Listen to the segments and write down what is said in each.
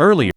Earlier,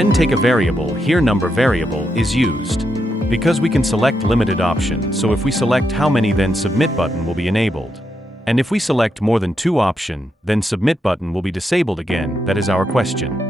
then take a variable. Here number variable is used because we can select limited option, so if we select how many, then submit button will be enabled. And if we select more than 2 option, then submit button will be disabled again. That is our question.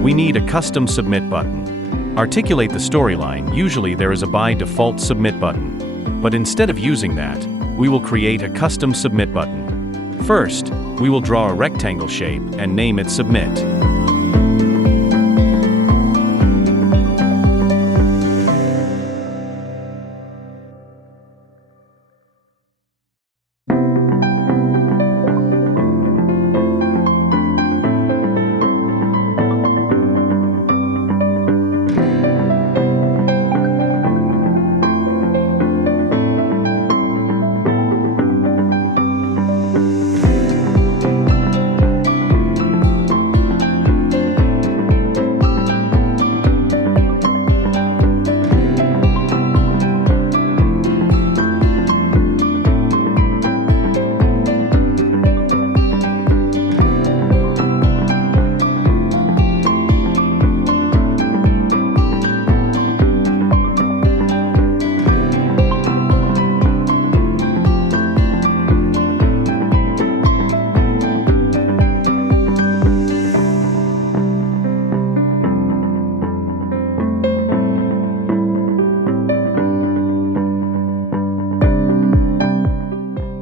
We need a custom submit button. Articulate the storyline. Usually there is a by default submit button. But instead of using that, we will create a custom submit button. First, we will draw a rectangle shape and name it Submit.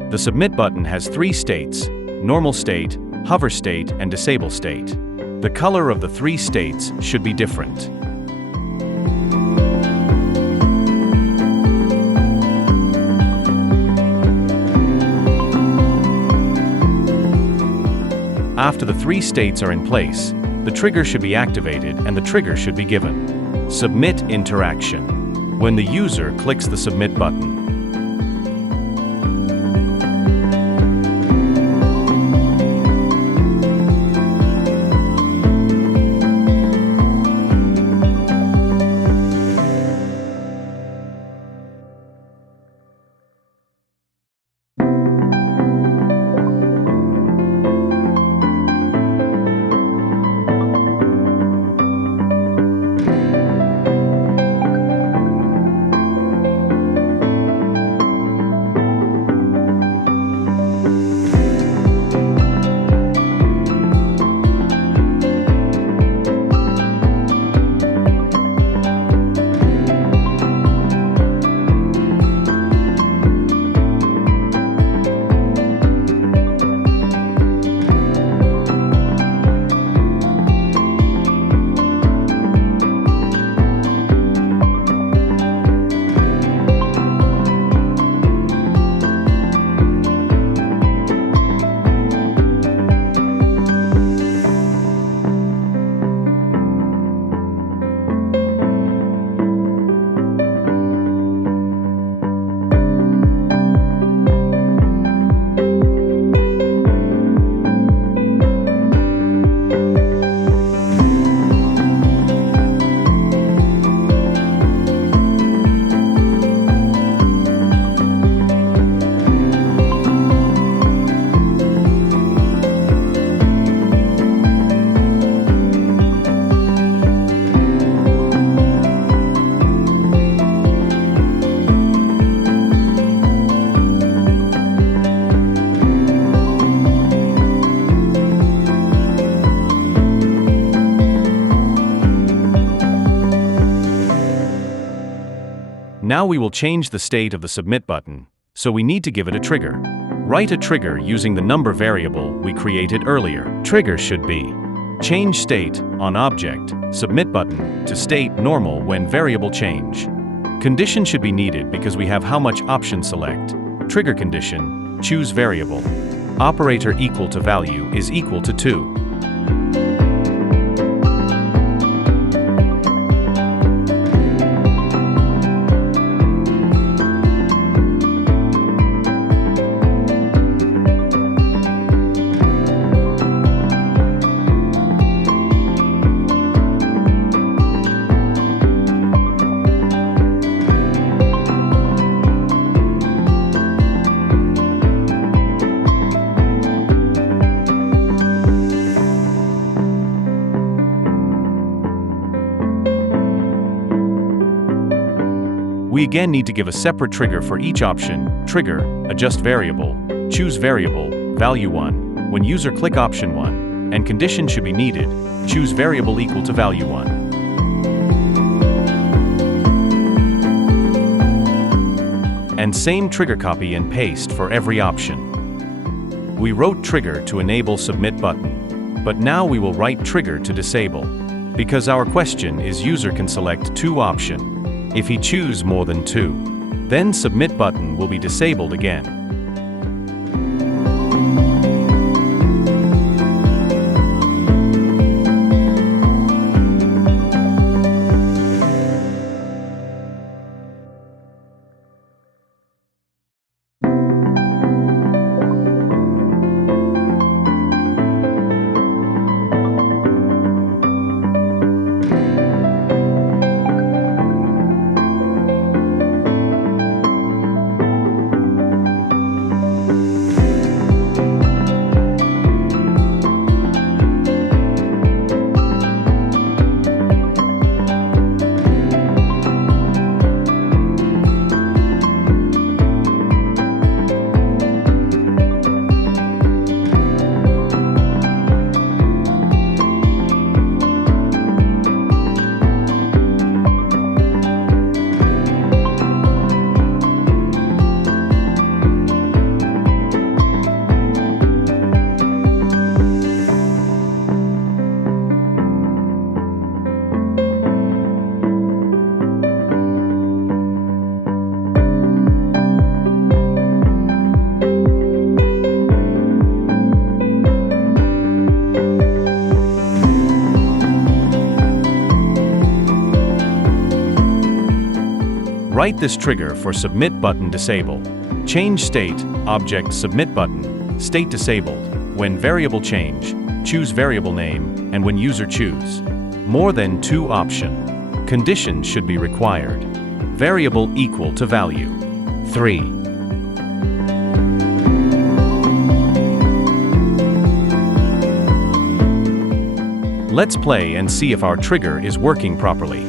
The Submit button has 3 states: normal state, hover state, and disable state. The color of the 3 states should be different. After the 3 states are in place, the trigger should be activated and the trigger should be given. Submit interaction. When the user clicks the Submit button, now we will change the state of the Submit button, so we need to give it a trigger. Write a trigger using the number variable we created earlier. Trigger should be change state on object, Submit button, to state normal when variable change. Condition should be needed because we have how much option select. Trigger condition, choose variable. Operator equal to value is equal to 2. We again need to give a separate trigger for each option. Trigger, adjust variable, choose variable, value 1, when user click option 1, and condition should be needed, choose variable equal to value 1. And same trigger copy and paste for every option. We wrote trigger to enable submit button, but now we will write trigger to disable, because our question is user can select 2 option. If he choose more than 2, then submit button will be disabled again. Write this trigger for submit button disable. Change state, object submit button, state disabled. When variable change, choose variable name, and when user choose more than 2 option. Condition should be required. Variable equal to value 3. Let's play and see if our trigger is working properly.